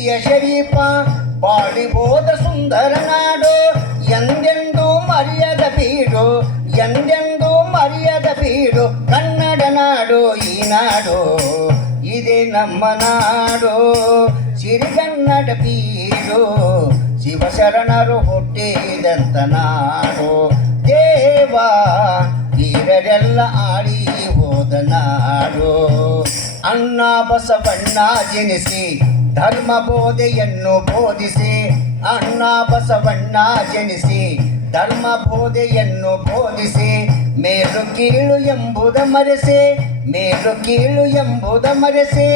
ನದಿಯ ಶರೀಪ ಬಾಳಿಬೋದ ಸುಂದರ ನಾಡು, ಎಂದೆಂದೂ ಮರ್ಯಾದ ಬೀಡು, ಎಂದೆಂದೂ ಮರ್ಯಾದ ಬೀಡು, ಕನ್ನಡ ನಾಡು, ಈ ನಾಡು, ಇದೇ ನಮ್ಮ ನಾಡು. ಸಿರಿಗನ್ನಡ ಬೀಡು, ಶಿವಶರಣರು ಹುಟ್ಟಿದಂತ ನಾಡು. ದೇವ, ವೀರರೆಲ್ಲ ಆಡಿ ಹೋದ ನಾಡು. ಅಣ್ಣ ಬಸವಣ್ಣ ಜನಿಸಿ ಧರ್ಮ ಬೋಧೆಯನ್ನು ಬೋಧಿಸಿ, ಅಣ್ಣ ಬಸವಣ್ಣ ಜನಿಸಿ, ಧರ್ಮ ಬೋಧೆಯನ್ನು ಬೋಧಿಸಿ, ಮೇಲು ಕೀಳು ಎಂಬುದ ಮರೆಸಿ, ಮೇಲು ಕೀಳು ಎಂಬುದ ಮರೆಸಿ,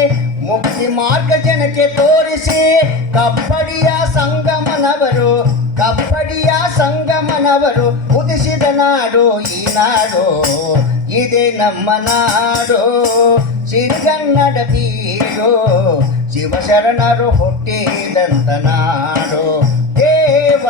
ಮುಕ್ತಿ ಮಾರ್ಗ ಜನಕ್ಕೆ ತೋರಿಸಿ, ಕಬ್ಬಡಿಯ ಸಂಗಮನವರು ಕಬ್ಬಡಿಯ ಸಂಗಮನವರು ಉದಿಸಿದ ನಾಡು ಈ ನಾಡು, ಇದೇ ನಮ್ಮ ನಾಡು, ಸಿರಿಗನ್ನಡ ಬೀಡು ಶಿವಶರಣರು ಹುಟ್ಟಿದಂತ ನಾಡು. ದೇವ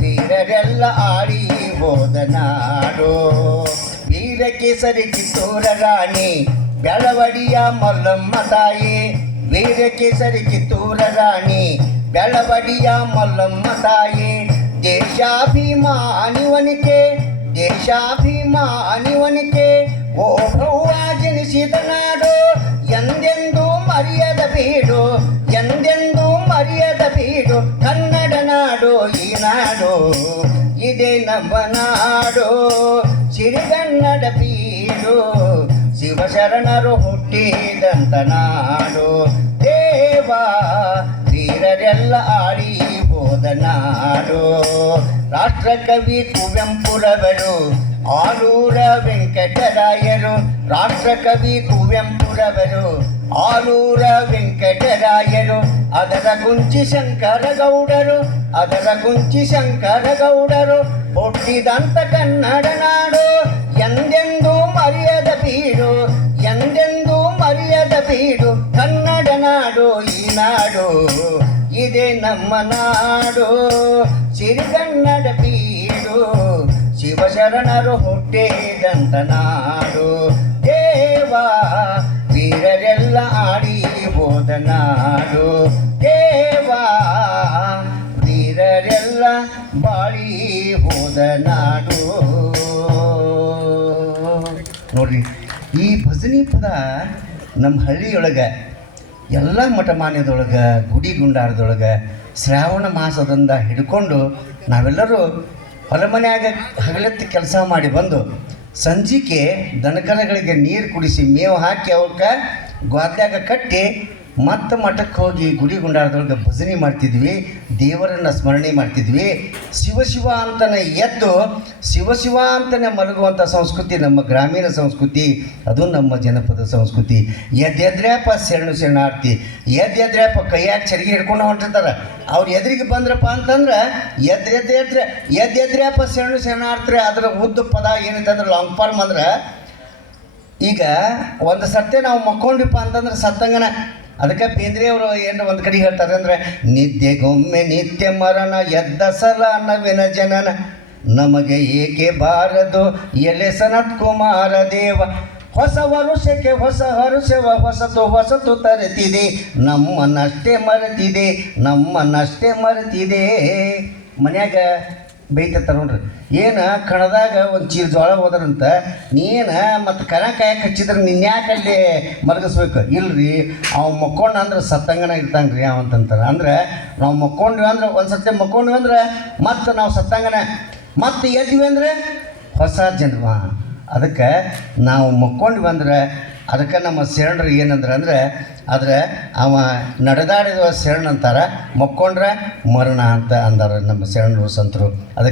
ವೀರರೆಲ್ಲ ಆಡಿ ಹೋದ ನಾಡು. ವೀರ ಕೇಸರಿ ಕಿತ್ತೂರ ರಾಣಿ, ಬೆಳವಡಿಯ ಮಲ್ಲಮ್ಮ ತಾಯಿ. ವೀರ ಕೇಸರಿ ಕಿತ್ತೂರ ರಾಣಿ, ಬೆಳವಡಿಯ ಮಲ್ಲಮ್ಮ ತಾಯಿ. ದೇಶಾಭಿಮಾನಿವನಿಕೆ ದೇಶಾಭಿಮಾನಿವನಿಕೆ ಓ ಜನಿಸಿದ ನಾಡು. ಎಂದೆಂದೂ ಮರೆಯದ ಬೀಡು, ಎಂದೆಂದೂ ಮರೆಯದ ಬೀಡು, ಕನ್ನಡ ನಾಡು, ಈ ನಾಡು, ಇದೇ ನಮ್ಮ ನಾಡು. ಸಿರಿಗನ್ನಡ ಬೀಡು, ಶಿವಶರಣರು ಹುಟ್ಟಿದಂತ ನಾಡು. ದೇವ, ವೀರರೆಲ್ಲ ಆಡಿ ಹೋದ ನಾಡು. ರಾಷ್ಟ್ರಕವಿ ಕುವೆಂಪುರವರು ಆಲೂರ ವೆಂಕಟರಾಯರು ರಾಷ್ಟ್ರಕವಿ ಕುವೆಂಪುರವರು ಆಲೂರ ವೆಂಕಟರಾಯರು ಅದರ ಕುಂಚಿ ಶಂಕರಗೌಡರು ಅದರ ಕುಂಚಿ ಶಂಕರಗೌಡರು ಹುಟ್ಟಿದಂತ ಕನ್ನಡ ನಾಡು ಎಂದೆಂದೂ ಮರೆಯದ ಬೀಡು ಎಂದೆಂದೂ ಮರೆಯದ ಬೀಡು ಕನ್ನಡ ನಾಡು ಈ ನಾಡು ಇದೇ ನಮ್ಮ ನಾಡು ಶಿವಶರಣರು ಹುಟ್ಟಿದಂತ ನಾಡು. ದೇವ, ವೀರರೆಲ್ಲ ಆಡಿ ಹೋದ ನಾಡು. ದೇವ, ವೀರರೆಲ್ಲ ಬಾಳಿ ಹೋದ ನಾಡು. ನೋಡ್ರಿ, ಈ ಭಜನಿ ಪದ ನಮ್ಮ ಹಳ್ಳಿಯೊಳಗೆ, ಎಲ್ಲ ಮಠಮಾನ್ಯದೊಳಗೆ ಗುಡಿ ಗುಂಡಾರದೊಳಗೆ ಶ್ರಾವಣ ಮಾಸದಿಂದ ಹಿಡ್ಕೊಂಡು ನಾವೆಲ್ಲರೂ ಹೊಲಮನ್ಯಾಗ ಹಗಲೆತ್ತು ಕೆಲಸ ಮಾಡಿ ಬಂದು ಸಂಜಿಕೆ ದನಕರಗಳಿಗೆ ನೀರು ಕುಡಿಸಿ ಮೇವು ಹಾಕಿ ಅವಕ್ಕೆ ಗೋದ್ಯಾಗ ಕಟ್ಟಿ ಮತ್ತೆ ಮಠಕ್ಕೆ ಹೋಗಿ ಗುಡಿ ಗುಂಡಾರದೊಳಗೆ ಭಜನೆ ಮಾಡ್ತಿದ್ವಿ, ದೇವರನ್ನು ಸ್ಮರಣೆ ಮಾಡ್ತಿದ್ವಿ. ಶಿವಶಿವ ಶಿವ ಅಂತಲೇ ಎದ್ದು ಶಿವಶಿವ ಶಿವ ಅಂತಲೇ ಮಲಗುವಂಥ ಸಂಸ್ಕೃತಿ ನಮ್ಮ ಗ್ರಾಮೀಣ ಸಂಸ್ಕೃತಿ, ಅದು ನಮ್ಮ ಜನಪದ ಸಂಸ್ಕೃತಿ. ಎದ್ದೆದ್ರ್ಯಾಪ ಶರಣು ಶರಣಾರ್ಥಿ ಎದ್ದೆದ್ರ್ಯಾಪ ಕೈಯಾಗ ಚರಿಗೆ ಹಿಡ್ಕೊಂಡು ಹೊಂಟಿರ್ತಾರೆ. ಅವ್ರು ಎದುರಿಗೆ ಬಂದ್ರಪ್ಪ ಅಂತಂದ್ರೆ ಎದ್ದು ಎದ್ದು ಎದ್ರೆ ಎದ್ದೆದ್ರ್ಯಾಪ ಶರಣು ಶರಣಾರ್ಥಿ ಅದರ ಉದ್ದ ಪದ ಏನೈತೆ ಅಂದ್ರೆ ಲಾಂಗ್ ಫಾರ್ಮ್ ಅಂದ್ರೆ, ಈಗ ಒಂದು ಸತ್ಯ ನಾವು ಮಕ್ಕೊಂಡಿಪ್ಪ ಅಂತಂದ್ರೆ ಸತ್ತಂಗನ ಅದಕ್ಕೆ ಬೇಂದ್ರೆಯವರು ಏನು ಒಂದು ಕಡೆ ಹೇಳ್ತಾರೆ ಅಂದರೆ ನಿದ್ದೆಗೊಮ್ಮೆ ನಿತ್ಯ ಮರಣ, ಎದ್ದ ಸಲ ನವಿನ ಜನನ. ನಮಗೆ ಏಕೆ ಬಾರದು? ಎಲೆ ಸನತ್ ಕುಮಾರ ದೇವ. ಹೊಸ ವರುಷಕ್ಕೆ ಹೊಸ ಹರುಷವ, ಹೊಸತು ಹೊಸತು ತರುತ್ತಿದೆ ನಮ್ಮನ್ನಷ್ಟೇ ಮರೆತಿದೆ ನಮ್ಮನ್ನಷ್ಟೇ ಮರೆತಿದೆ. ಮನ್ಯಾಗ ಬೈತಿರ್ತಾರೆ ನೋಡ್ರಿ. ಏನು ಕಣದಾಗ ಒಂದು ಚೀಲ ಜೋಳ ಹೋದ್ರಂತ, ನೀನು ಮತ್ತು ಕಣ ಕಾಯಕ್ಕೆ ಹಚ್ಚಿದ್ರೆ ನಿನ್ಯಾಕೆ ಅಲ್ಲಿ ಮಲಗಿಸ್ಬೇಕು ಇಲ್ರಿ, ಅವ್ ಮಕ್ಕೊಂಡ ಅಂದ್ರೆ ಸತ್ತಂಗನ ಇರ್ತಂಗೆ ರೀ ಅವ ಅಂತಂತಾರೆ. ಅಂದ್ರೆ ನಾವು ಮಕ್ಕೊಂಡ್ವಿ ಅಂದ್ರೆ ಒಂದು ಮಕ್ಕೊಂಡ್ವಿ ಅಂದ್ರೆ ಮತ್ತೆ ನಾವು ಸತ್ತಂಗನ, ಮತ್ತೆ ಎದ್ವಿ ಅಂದ್ರೆ ಹೊಸ ಜನ್ಮ. ಅದಕ್ಕೆ ನಾವು ಮಕ್ಕೊಂಡ್ವಿ ಅಂದ್ರೆ ಅದಕ್ಕೆ ನಮ್ಮ ಶರಣರು ಏನಂದ್ರೆ ಅಂದರೆ, ಆದರೆ ಅವ ನಡೆದಾಡಿದ ಶರಣ ಅಂತಾರೆ, ಮಕ್ಕೊಂಡ್ರೆ ಮರಣ ಅಂತ ಅಂದಾರ ನಮ್ಮ ಶರಣರು ಸಂತರು. ಅದಕ್ಕೆ